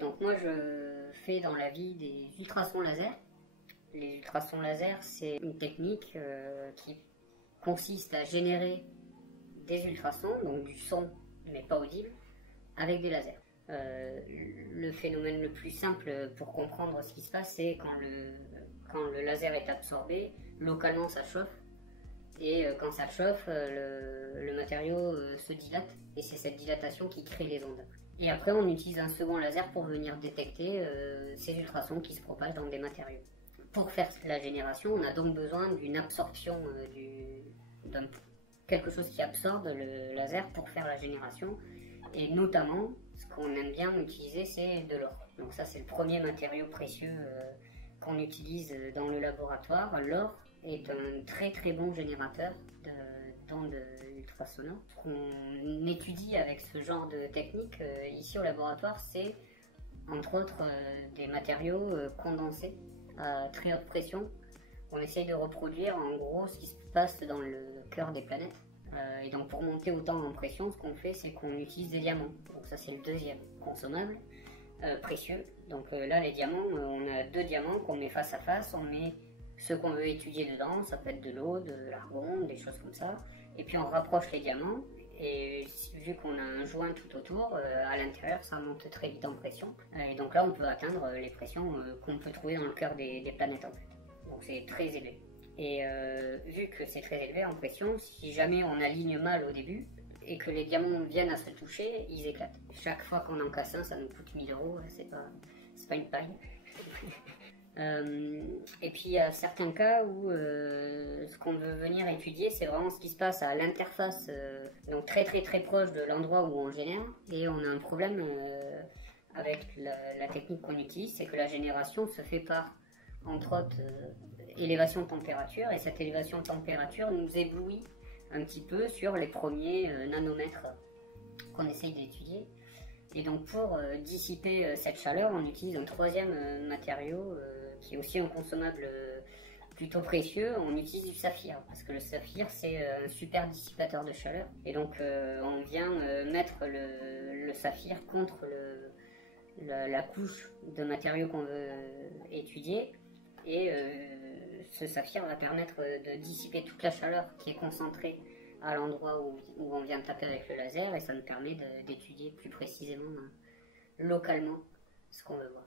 Donc moi je fais dans la vie des ultrasons laser. Les ultrasons laser, c'est une technique qui consiste à générer des ultrasons, donc du son mais pas audible, avec des lasers. Le phénomène le plus simple pour comprendre ce qui se passe, c'est quand le laser est absorbé, localement ça chauffe, et quand ça chauffe, le matériau se dilate, et c'est cette dilatation qui crée les ondes. Et après on utilise un second laser pour venir détecter ces ultrasons qui se propagent dans des matériaux. Pour faire la génération, on a donc besoin d'une absorption d'un quelque chose qui absorbe le laser pour faire la génération. Et notamment, ce qu'on aime bien utiliser, c'est de l'or. Donc ça, c'est le premier matériau précieux qu'on utilise dans le laboratoire. L'or est un très très bon générateur d'ondes ultrasonores. Ce qu'on étudie avec ce genre de technique ici au laboratoire, c'est entre autres des matériaux condensés à très haute pression. On essaye de reproduire en gros ce qui se passe dans le cœur des planètes. Et donc pour monter autant en pression, ce qu'on fait, c'est qu'on utilise des diamants. Donc ça, c'est le deuxième consommable précieux. Donc là, les diamants, on a deux diamants qu'on met face à face. On met ce qu'on veut étudier dedans, ça peut être de l'eau, de l'argon, des choses comme ça. Et puis on rapproche les diamants. Et vu qu'on a un joint tout autour, à l'intérieur, ça monte très vite en pression. Et donc là, on peut atteindre les pressions qu'on peut trouver dans le cœur des planètes en fait. Donc c'est très élevé. Et vu que c'est très élevé en pression, si jamais on aligne mal au début et que les diamants viennent à se toucher, ils éclatent. Chaque fois qu'on en casse un, ça nous coûte 1000 €, c'est pas une paille. Et puis il y a certains cas où ce qu'on veut venir étudier, c'est vraiment ce qui se passe à l'interface, donc très très très proche de l'endroit où on génère. Et on a un problème avec la technique qu'on utilise, c'est que la génération se fait par, entre autres, élévation de température, et cette élévation de température nous éblouit un petit peu sur les premiers nanomètres qu'on essaye d'étudier. Et donc pour dissiper cette chaleur, on utilise un troisième matériau qui est aussi un consommable plutôt précieux. On utilise du saphir, parce que le saphir c'est un super dissipateur de chaleur. Et donc on vient mettre le saphir contre la couche de matériaux qu'on veut étudier. Et ce saphir va permettre de dissiper toute la chaleur qui est concentrée à l'endroit où on vient de taper avec le laser, et ça nous permet d'étudier plus précisément, localement, ce qu'on veut voir.